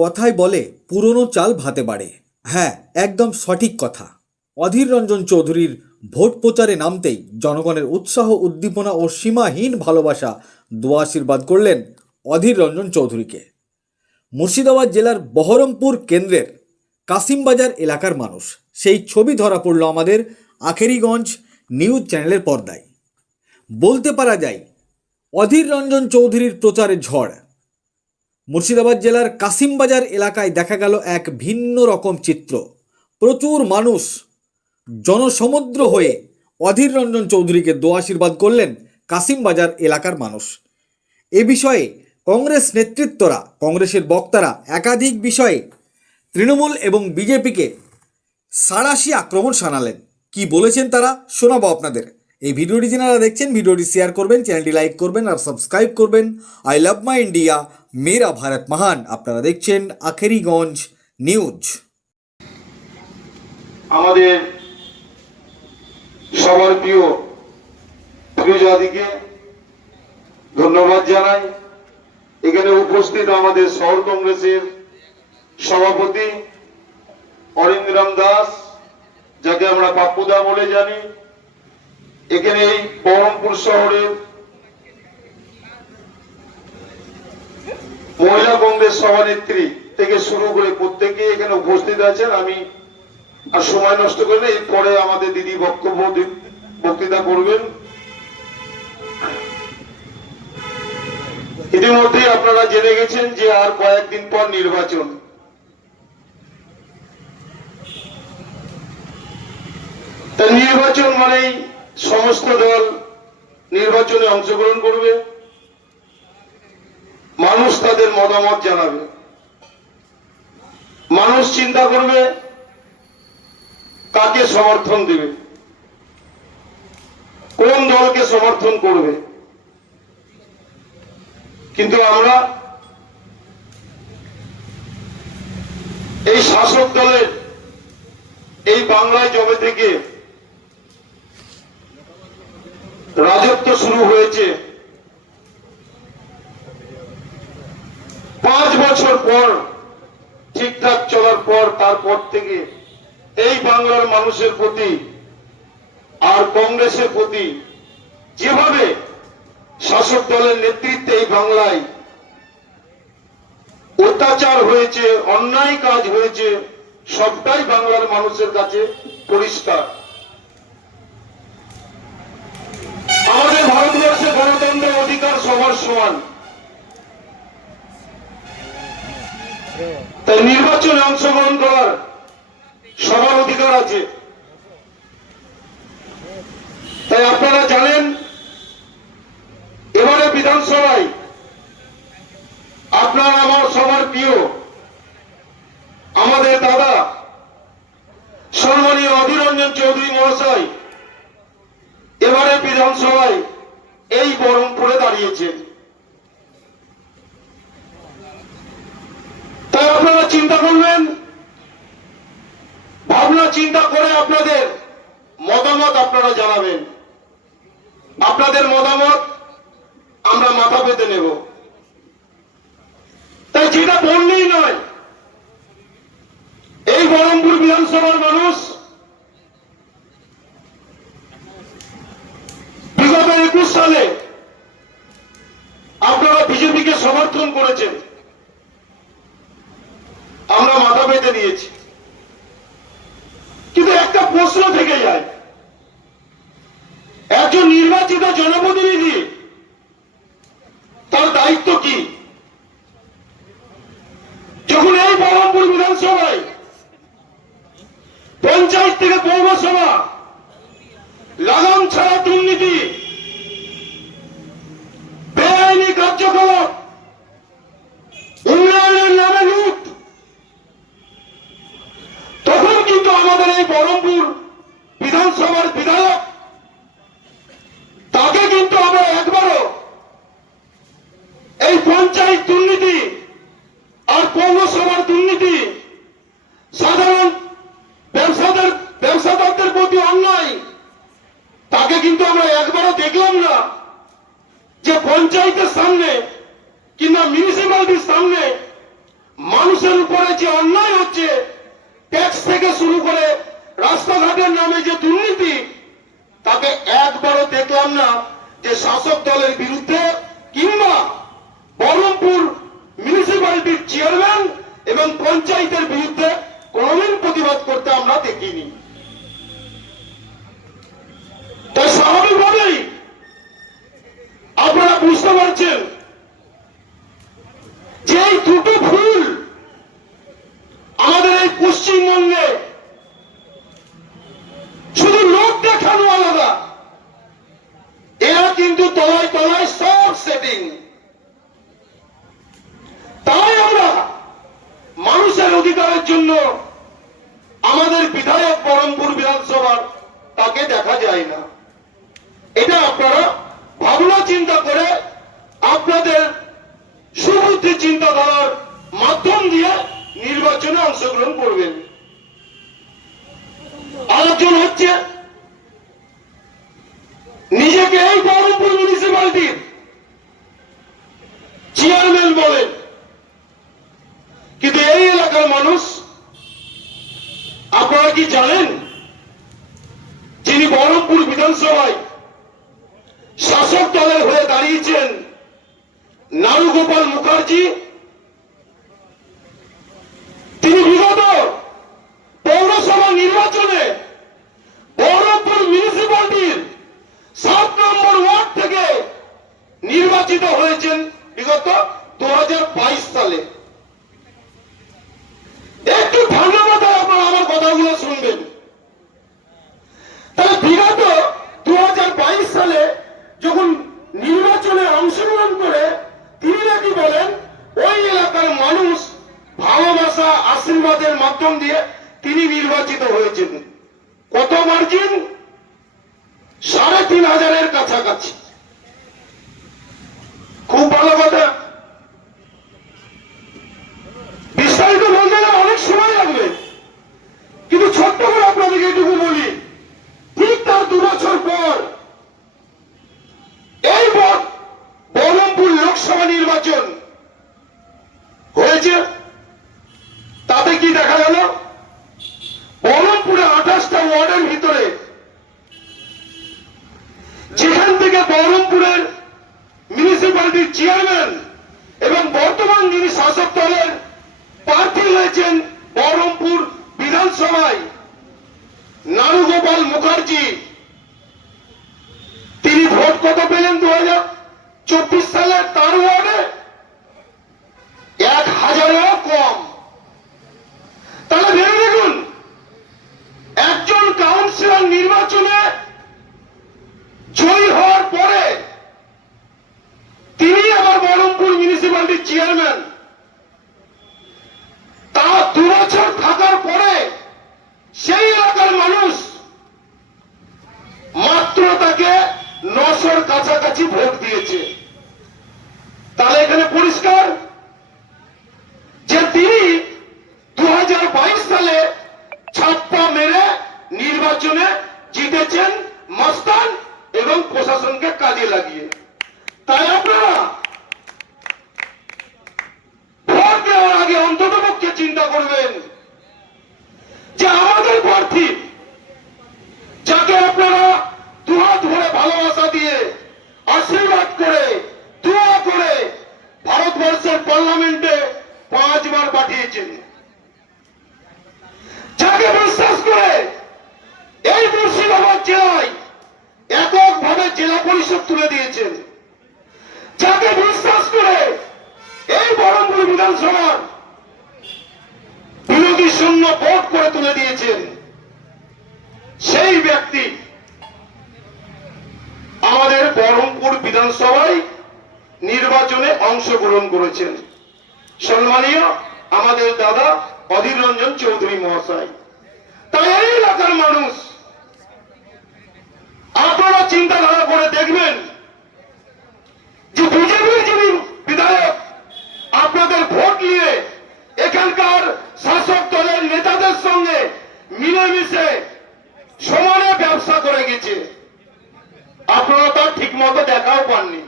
কথায় বলে পুরনো চাল ভাতে বাড়ে। হ্যাঁ, একদম সঠিক কথা। অধীর রঞ্জন চৌধুরীর ভোট প্রচারে নামতেই জনগণের উৎসাহ, উদ্দীপনা ও সীমাহীন ভালোবাসা দোয়া আশীর্বাদ করলেন অধীর রঞ্জন চৌধুরীকে। মুর্শিদাবাদ জেলার বহরমপুর কেন্দ্রের কাসিমবাজার এলাকার মানুষ সেই ছবি ধরা পড়ল আমাদের আখেরিগঞ্জ নিউজ চ্যানেলের পর্দায়। বলতে পারা যায় অধীর রঞ্জন চৌধুরীর প্রচারে ঝড়। মুর্শিদাবাদ জেলার কাসিমবাজার এলাকায় দেখা গেল এক ভিন্ন রকম চিত্র। প্রচুর মানুষ জনসমুদ্র হয়ে অধীর রঞ্জন চৌধুরীকে দোয়া আশীর্বাদ করলেন কাসিমবাজার এলাকার মানুষ। এ বিষয়ে কংগ্রেস নেতৃত্বরা, কংগ্রেসের বক্তারা একাধিক বিষয়ে তৃণমূল এবং বিজেপিকে সাঁড়াশি আক্রমণ শানালেন। কি বলেছেন তারা শোনাবো আপনাদের। এই ভিডিওটি যারা দেখছেন ভিডিওটি শেয়ার করবেন, চ্যানেলটি লাইক করবেন আর সাবস্ক্রাইব করবেন। আই লাভ মাই ইন্ডিয়া, মেরা ভারত মহান। আপনারা দেখছেন আখেরিগঞ্জ নিউজ। আমাদের সবার প্রিয় ফিরোজাদিকে ধন্যবাদ জানাই। এখানে উপস্থিত আমাদের শহর কংগ্রেসের সভাপতি অরিন্দ্রাম দাস, যাকে আমরা পাপ্পুদা বলে জানি। এখানে এই বহরমপুর শহরের মহিলা কংগ্রেস সভানেত্রী থেকে শুরু করে প্রত্যেকে এখানে উপস্থিত আছেন। আমি আর সময় নষ্ট করে এরপরে আমাদের দিদি বক্তৃতা করবেন। ইতিমধ্যে আপনারা জেনে গেছেন যে আর কয়েকদিন পর নির্বাচন। তাই নির্বাচন মানেই সমস্ত দল নির্বাচনে অংশগ্রহণ করবে, মানুষ তাদের মতামত জানাবে, মানুষ চিন্তা করবে কাকে সমর্থন দেবে, কোন দলকে সমর্থন করবে। কিন্তু আমরা এই শাসক দলের এই বাংলায় জবে থেকে রাজত্ব শুরু হয়েছে 5 বছর পর, ঠিকঠাক চলার পর, তারপর থেকে এই বাংলার মানুষের প্রতি আর কংগ্রেসের প্রতি যেভাবে শাসক দলের নেতৃত্বে এই বাংলায় অত্যাচার হয়েছে, অন্যায় কাজ হয়েছে, সবটাই বাংলার মানুষের কাছে পরিষ্কার। আমাদের ভারতবর্ষে গণতন্ত্রের অধিকার সবার সমান। তাই নির্বাচনে অংশগ্রহণ করার সবার অধিকার আছে। তাই আপনারা জানেন এবারে বিধানসভায় আপনার আমার সবার প্রিয় আমাদের দাদা সম্মানীয় অধীর রঞ্জন চৌধুরী মহাশয় এবারে বিধানসভায় এই বহরমপুরে দাঁড়িয়েছেন। তাই আপনারা চিন্তা করবেন, ভাবনা চিন্তা করে আপনাদের মতামত আপনারা জানাবেন। আপনাদের মতামত আমরা মাথা পেতে নেব। তাই যেটা বললেই নয়, এই বহরমপুর বিধানসভার মানুষ বিগত 21 সালে আপনারা বিজেপিকে সমর্থন করেছেন, আমরা মাথা পেতে নিয়েছি। কিন্তু একটা প্রশ্ন থেকে যায়, একজন নির্বাচিত জনপ্রতিনিধি তার দায়িত্ব কি? যখন এই বহরমপুর বিধানসভায় পঞ্চায়েত থেকে পৌরসভা লাগাম ছাড়া দুর্নীতি, বেআইনি কার্যকলাপ, উন্নয়নের নামে লুট, তখন কিন্তু আমাদের এই বহরমপুর বিধানসভার বিধায়ক তাকে কিন্তু আমরা একবারও এই পঞ্চায়েত দুর্নীতি আর পৌরসভার দুর্নীতি, সাধারণ ব্যবসাদারদের প্রতি অন্যায়, তাকে কিন্তু আমরা একবারও ট্যাক্স থেকে শুরু করে রাস্তাঘাটের নামে যে দুর্নীতি, তাকে একবারও দেখলাম না যে শাসক দলের বিরুদ্ধে কিংবা বহরমপুর মিউনিসিপ্যালিটির চেয়ারম্যান এবং পঞ্চায়েতের বিরুদ্ধে কোনোদিন প্রতিবাদ করতে আমরা দেখিনি। তাই স্বাভাবিকভাবেই আপনারা বুঝতে পারছেন যে এই দুটো ভুল আমাদের এই পশ্চিমবঙ্গে শুধু লোক দেখানো আলাদা, এরা কিন্তু তলায় তলায় সব সেটিং। তাই আমরা মানুষের অধিকারের জন্য আমাদের বিধায়ক বহরমপুর বিধানসভার তাকে দেখা যায় না। এটা আপনারা ভাবনা চিন্তা করে আপনাদের সুবুদ্ধি চিন্তাধারার মাধ্যম দিয়ে নির্বাচনে অংশগ্রহণ করবেন। আরেকজন হচ্ছে নিজেকে এই বহরমপুর মিউনিসিপ্যালিটির চেয়ারম্যান বলেন, কিন্তু এই এলাকার মানুষ আপনারা কি জানেন যিনি বহরমপুর বিধানসভায় শাসক দলের হয়ে দাঁড়িয়েছেন নারুগোপাল মুখার্জি, তিনি বিগত পৌরসভা নির্বাচনে বহরমপুর মিউনিসিপ্যালিটির 7 নম্বর ওয়ার্ড থেকে নির্বাচিত হয়েছেন বিগত 2022 সালে। একটু ঠান্ডা মাথায় আপনারা আমার কথাগুলো শুনবেন। তাহলে বিগত 2022 সালে যখন নির্বাচনে অংশগ্রহণ করে তিনি নাকি বলেন ওই এলাকার মানুষ ভালোবাসা আশীর্বাদের মাধ্যম দিয়ে তিনি নির্বাচিত হয়েছেন। কত মার্জিন? 3500-এর কাছাকাছি। খুব ভালো কথা। বিস্তারিত বলতে গেলে অনেক সময় লাগবে, কিন্তু ছোট্ট করে আপনাদেরকে এটুকু বলি, ঠিক তার 2 বছর পর এই বহরমপুর লোকসভা নির্বাচন হয়েছে। তাতে কি দেখা গেল? বহরমপুরে 28টা ওয়ার্ডের ভিতরে যেখান থেকে বহরমপুরের মিউনিসিপ্যালিটির চেয়ারম্যান এবং বর্তমান যিনি শাসক দলের প্রার্থী হয়েছেন বহরমপুর বিধানসভায় নারুগোপাল মুখার্জি, তিনি ভোট কত পেলেন 2024 সালে তার ওয়ার্ডে? 1000-এরও কম। তাহলে ভেবে দেখুন, একজন কাউন্সিলর নির্বাচনে জয়ী হওয়ার পরে তিনি আবার বহরমপুর মিউনিসিপ্যালিটির চেয়ারম্যান, তা 2 বছর থাকার পরে সেই এলাকার মানুষ মাত্র তাকে 900-র কাছাকাছি ভোট দিয়েছে। তাহলে এখানে পরিষ্কার যে তিনি 2022 সালে ছাপ্পা মেরে নির্বাচনে জিতেছেন মস্তান এবং প্রশাসনকে কাজে লাগিয়ে। তাই আপনারা ভোট দেওয়ার আগে অন্ততপক্ষে চিন্তা করবেন যে আমাদের প্রার্থী, যাকে আপনারা দুহাত ভরে ভালোবাসা দিয়ে আশীর্বাদ করে দোয়া করে ভারতবর্ষের পার্লামেন্টে 5 বার পাঠিয়েছেন, যাকে বিশ্বাস করে এই মুর্শিদাবাদ জেলায় এককভাবে জেলা পরিষদ তুলে দিয়েছেন, যাকে বিশ্বাস করে এই বহরমপুর বিধানসভার বিরোধী শূন্য ভোট করে তুলে দিয়েছেন, সেই ব্যক্তি আমাদের বহরমপুর বিধানসভায় নির্বাচনে অংশগ্রহণ করেছেন, সম্মানীয় আমাদের দাদা অধীর রঞ্জন চৌধুরী মহাশয়। তাই এই এলাকার মানুষ আপনারা চিন্তাধারা করে দেখবেন যে বিজেপির যিনি বিধায়ক আপনাদের ভোট নিয়ে এখানকার শাসক দলের নেতাদের সঙ্গে মিলেমিশে সমানে ব্যবসা করে গেছে, আপনারা তার ঠিক মতো দেখাও পাননি।